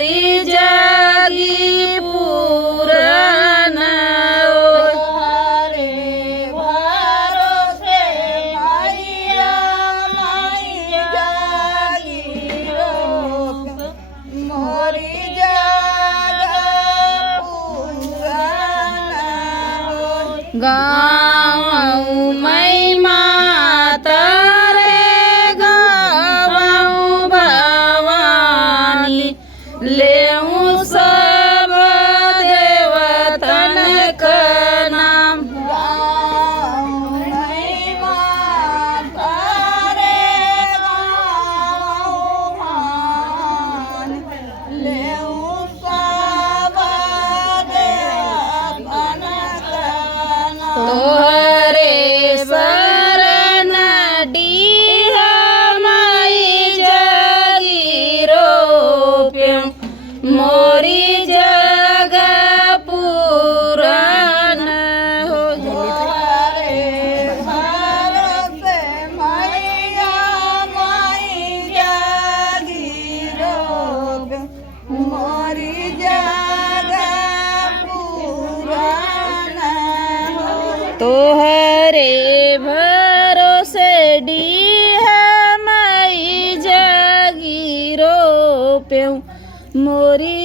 मोरी जागी पूरन तोहरे भरोसे मैया माई जागी रोक मोरी जागा पूरन गाँव मै माता रे गाँव भवानी लेऊं सब देवतन का नाम तोहरे शरण डीह माई जागी रोप्यूं मोरी जग पूरन हो मोरी जागा पूरन तोहरे भरोसे डीह माई जागी रोप्यूं मोरी